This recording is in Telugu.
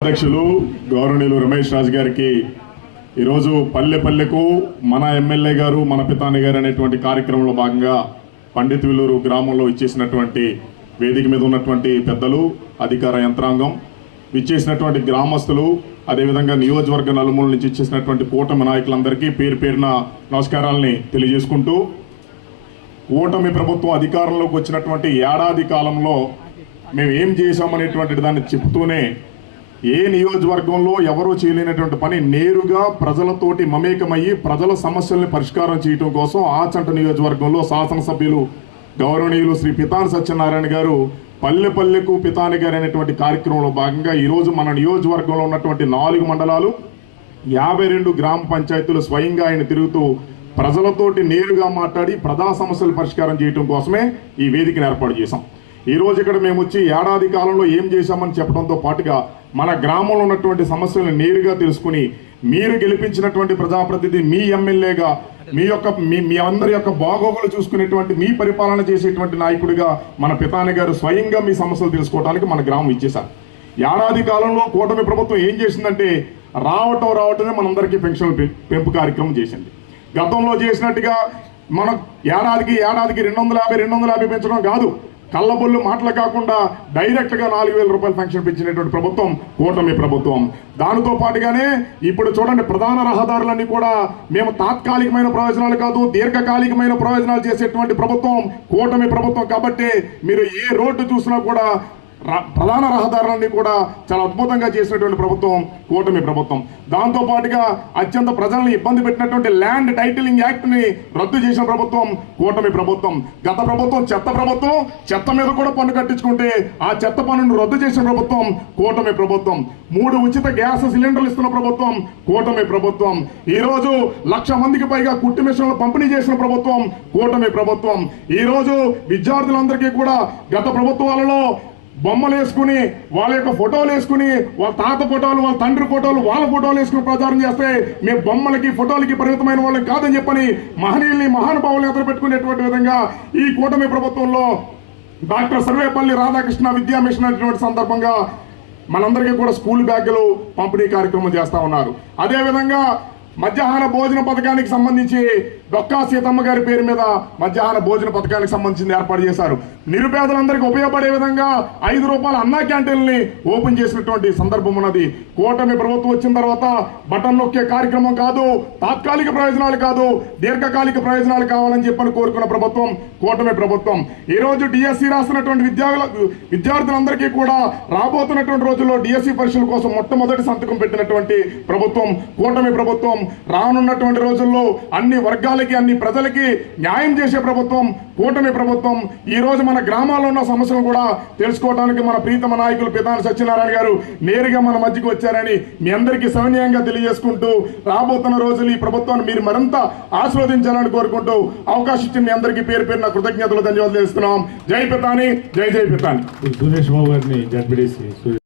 అధ్యక్షులు గౌరవనీయులు రమేష్ రాజు గారికి ఈరోజు పల్లె పల్లెకు మన ఎమ్మెల్యే గారు మన పితాని గారు అనేటువంటి కార్యక్రమంలో భాగంగా పండిత్ విల్లూరు గ్రామంలో ఇచ్చేసినటువంటి వేదిక మీద ఉన్నటువంటి పెద్దలు అధికార యంత్రాంగం ఇచ్చేసినటువంటి గ్రామస్తులు అదేవిధంగా నియోజకవర్గ నలుమూల నుంచి ఇచ్చేసినటువంటి కూటమి నాయకులందరికీ పేరు పేరున నమస్కారాలని తెలియజేసుకుంటూ కూటమి ప్రభుత్వం అధికారంలోకి వచ్చినటువంటి ఏడాది కాలంలో మేము ఏం చేశామనేటువంటి దాన్ని చెప్తూనే ఏ నియోజకవర్గంలో ఎవరూ చేయలేనటువంటి పని నేరుగా ప్రజలతోటి మమేకమయ్యి ప్రజల సమస్యల్ని పరిష్కారం చేయటం కోసం ఆచంట నియోజకవర్గంలో శాసనసభ్యులు గౌరవనీయులు శ్రీ పితాని సత్యనారాయణ గారు పల్లె పల్లెకు పితాని గారు అనేటువంటి కార్యక్రమంలో భాగంగా ఈరోజు మన నియోజకవర్గంలో ఉన్నటువంటి నాలుగు మండలాలు యాభై రెండు గ్రామ పంచాయతీలు స్వయంగా ఆయన తిరుగుతూ ప్రజలతోటి నేరుగా మాట్లాడి ప్రజా సమస్యలు పరిష్కారం చేయడం కోసమే ఈ వేదికను ఏర్పాటు చేశాం. ఈరోజు ఇక్కడ మేము వచ్చి ఏడాది కాలంలో ఏం చేశామని చెప్పడంతో పాటుగా మన గ్రామంలో ఉన్నటువంటి సమస్యలను నేరుగా తెలుసుకుని మీరు గెలిపించినటువంటి ప్రజాప్రతినిధి మీ ఎమ్మెల్యేగా మీ యొక్క మీ మీ అందరి యొక్క బాగోగులు చూసుకునేటువంటి మీ పరిపాలన చేసేటువంటి నాయకుడిగా మన పితాని గారు స్వయంగా మీ సమస్యలు తెలుసుకోవడానికి మన గ్రామం ఇచ్చేశారు. ఏడాది కాలంలో కూటమి ప్రభుత్వం ఏం చేసిందంటే రావటం రావటమే మనందరికీ పెన్షన్ పెంపు కార్యక్రమం చేసింది. గతంలో చేసినట్టుగా మనం ఏడాదికి ఏడాదికి రెండు వందల యాభై రెండు వందల యాభై పెంచడం కాదు. కళ్ళబొల్లు మాటలు కాకుండా డైరెక్ట్గా నాలుగు వేల రూపాయలు పెన్షన్ పెంచినటువంటి ప్రభుత్వం కూటమి ప్రభుత్వం. దానితో పాటుగానే ఇప్పుడు చూడండి ప్రధాన రహదారులన్నీ కూడా మేము తాత్కాలికమైన ప్రయోజనాలు కాదు దీర్ఘకాలికమైన ప్రయోజనాలు చేసేటువంటి ప్రభుత్వం కూటమి ప్రభుత్వం. కాబట్టి మీరు ఏ రోడ్డు చూసినా కూడా ప్రధాన రహదారులన్నీ కూడా చాలా అద్భుతంగా చేసినటువంటి ప్రభుత్వం కూటమి ప్రభుత్వం. దాంతో పాటుగా అత్యంత ప్రజల్ని ఇబ్బంది పెట్టినటువంటి ల్యాండ్ టైటిలింగ్ యాక్ట్ని రద్దు చేసిన ప్రభుత్వం కూటమి ప్రభుత్వం. గత ప్రభుత్వం చెత్త ప్రభుత్వం చెత్త మీద కూడా పన్ను కట్టించుకుంటే ఆ చెత్త పన్నును రద్దు చేసిన ప్రభుత్వం కూటమి ప్రభుత్వం. మూడు ఉచిత గ్యాస్ సిలిండర్లు ఇస్తున్న ప్రభుత్వం కూటమి ప్రభుత్వం. ఈరోజు లక్ష మందికి పైగా కుట్టి మిషన్లు పంపిణీ చేసిన ప్రభుత్వం కూటమి ప్రభుత్వం. ఈరోజు విద్యార్థులందరికీ కూడా గత ప్రభుత్వాలలో బొమ్మలు వేసుకుని వాళ్ళ యొక్క ఫోటోలు వేసుకుని వాళ్ళ తాత ఫోటోలు వాళ్ళ తండ్రి ఫోటోలు వాళ్ళ ఫోటోలు వేసుకుని ప్రచారం చేస్తే మేము బొమ్మలకి ఫోటోలకి పరిమితమైన వాళ్ళని కాదని చెప్పని మహనీయుల్ని మహానుభావులు ఎదురు పెట్టుకునేటువంటి విధంగా ఈ కూటమి ప్రభుత్వంలో డాక్టర్ సర్వేపల్లి రాధాకృష్ణ విద్యా మిషన్ అనేటువంటి సందర్భంగా మనందరికీ కూడా స్కూల్ బ్యాగులు పంపిణీ కార్యక్రమం చేస్తా ఉన్నారు. అదేవిధంగా మధ్యాహ్న భోజన పథకానికి సంబంధించి డొక్కా సీతమ్మ గారి పేరు మీద మధ్యాహ్న భోజన పథకానికి సంబంధించింది ఏర్పాటు చేశారు. నిరుపేదలందరికీ ఉపయోగపడే విధంగా ఐదు రూపాయల అన్నా క్యాంటీన్ని ఓపెన్ చేసినటువంటి సందర్భం ఉన్నది. కూటమి ప్రభుత్వం వచ్చిన తర్వాత బటన్ నొక్కే కార్యక్రమం కాదు తాత్కాలిక ప్రయోజనాలు కాదు దీర్ఘకాలిక ప్రయోజనాలు కావాలని చెప్పని కోరుకున్న ప్రభుత్వం కూటమి ప్రభుత్వం. ఈరోజు డిఎస్సి రాస్తున్నటువంటి విద్యార్థుల విద్యార్థులందరికీ కూడా రాబోతున్నటువంటి రోజుల్లో డిఎస్సి పరీక్షల కోసం మొట్టమొదటి సంతకం పెట్టినటువంటి ప్రభుత్వం కూటమి ప్రభుత్వం. రానున్నటువంటి రోజుల్లో అన్ని వర్గాలకి అన్ని ప్రజలకి న్యాయం చేసే ప్రభుత్వం కూటమి ప్రభుత్వం ఈ రోజు మన గ్రామాల్లో ఉన్న సమస్యలు కూడా తెలుసుకోవడానికి మన ప్రీతమ నాయకులు పితాని సత్యనారాయణ గారు నేరుగా మన మధ్యకి వచ్చారని మీ అందరికీ సవినయంగా తెలియజేసుకుంటూ రాబోతున్న రోజులు ఈ ప్రభుత్వాన్ని మీరు మరింత ఆస్వాదించాలని కోరుకుంటూ అవకాశం ఇచ్చిన మీ అందరికీ పేరు పేరున కృతజ్ఞతలు ధన్యవాదాలు చేస్తున్నాం జై పితాని జై జై పితాని. సురేష్ బాబు గారిని జడ్పీడీసీ